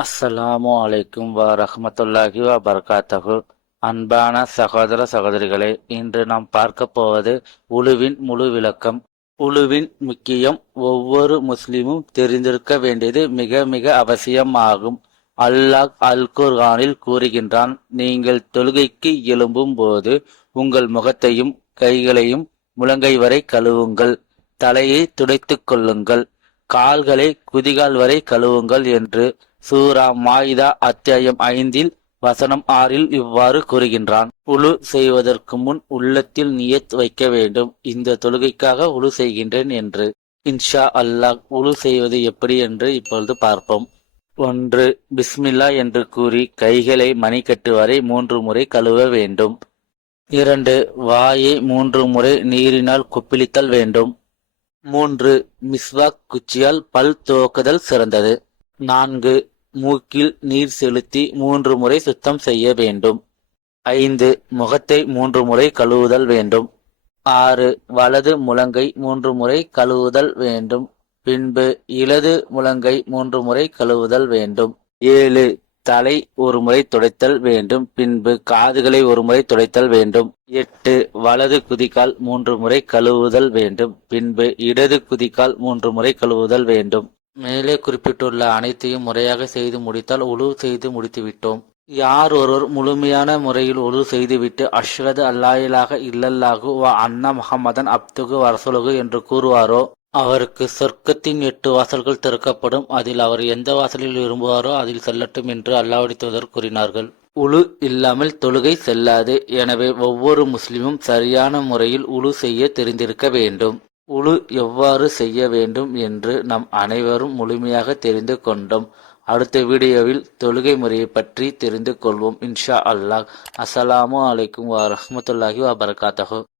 அஸ்ஸலாமு அலைக்கும் வரஹ்மத்துல்லாஹி வபரகாத்தஹு. அன்பான சகோதர சகோதரிகளே, இன்று நாம் பார்க்க போவது உலுவின் முழு விளக்கம். உலுவின் முக்கியம் ஒவ்வொரு முஸ்லிமும் தெரிந்திருக்க வேண்டியது மிக மிக அவசியமாகும். அல்லாஹ் அல் குர்ஆனில் கூறுகின்றான், நீங்கள் தொழுகைக்கு எழும்பும் போது உங்கள் முகத்தையும் கைகளையும் முழங்கை வரை கழுவுங்கள், தலையை துடைத்துக் கொள்ளுங்கள், கால்களை குதிகால் வரை கழுவுங்கள் என்று சூரா மாயிதா அத்தியாயம் 5 வசனம் 6 இவ்வாறு கூறுகின்றான். உழு செய்வதற்கு முன் உள்ளத்தில் நியத் வைக்க வேண்டும், இந்த தொழுகைக்காக உழு செய்கின்றேன் என்று. இன்ஷா அல்லாஹ். உழு செய்வது எப்படி என்று இப்பொழுது பார்ப்போம். 1. பிஸ்மில்லா என்று கூறி கைகளை மணிக்கட்டு வரை 3 முறை கழுவ வேண்டும். 2. வாயை 3 முறை நீரினால் கொப்பளித்தல் வேண்டும். 3. மிஸ்வாக் குச்சியால் பல் துலக்குதல் சிறந்தது. 4. மூக்கில் நீர் செலுத்தி 3 முறை சுத்தம் செய்ய வேண்டும். 5. முகத்தை 3 முறை கழுவுதல் வேண்டும். 6. வலது முழங்கை 3 முறை கழுவுதல் வேண்டும். பின்பு இடது முழங்கை 3 முறை கழுவுதல் வேண்டும். 7. தலை 1 முறை துடைத்தல் வேண்டும். பின்பு காதுகளை 1 முறை துடைத்தல் வேண்டும். 8. வலது குதிகால் 3 முறை கழுவுதல் வேண்டும். பின்பு இடது குதிகால் 3 முறை கழுவுதல் வேண்டும். மேலே குறிப்பிட்டுள்ள அனைத்தையும் முறையாக செய்து முடித்தால் உழு செய்து முடித்துவிட்டோம். யார் ஒருவர் முழுமையான முறையில் உழு செய்துவிட்டு அஷ்ஹது அல்லா இலாஹ இல்லல்லாஹு வ அன்ன முஹம்மதன் அப்துஹு வரசூலுஹு என்று கூறுவாரோ அவருக்கு சொர்க்கத்தின் 8 வாசல்கள் திறக்கப்படும். அதில் அவர் எந்த வாசலில் விரும்புவாரோ அதில் செல்லட்டும் என்று அல்லாஹ்வுடைய தூதர் கூறினார்கள். உழு இல்லாமல் தொழுகை செல்லாது. எனவே ஒவ்வொரு முஸ்லிமும் சரியான முறையில் உழு செய்ய தெரிந்திருக்க வேண்டும். உழு எவ்வாறு செய்ய வேண்டும் என்று நாம் அனைவரும் முழுமையாக தெரிந்து கொண்டோம். அடுத்த வீடியோவில் தொழுகை முறையை பற்றி தெரிந்து கொள்வோம் இன்ஷா அல்லாஹ். அஸ்ஸலாமு அலைக்கும் வரஹ்மத்துல்லாஹி வபரகாத்தஹு.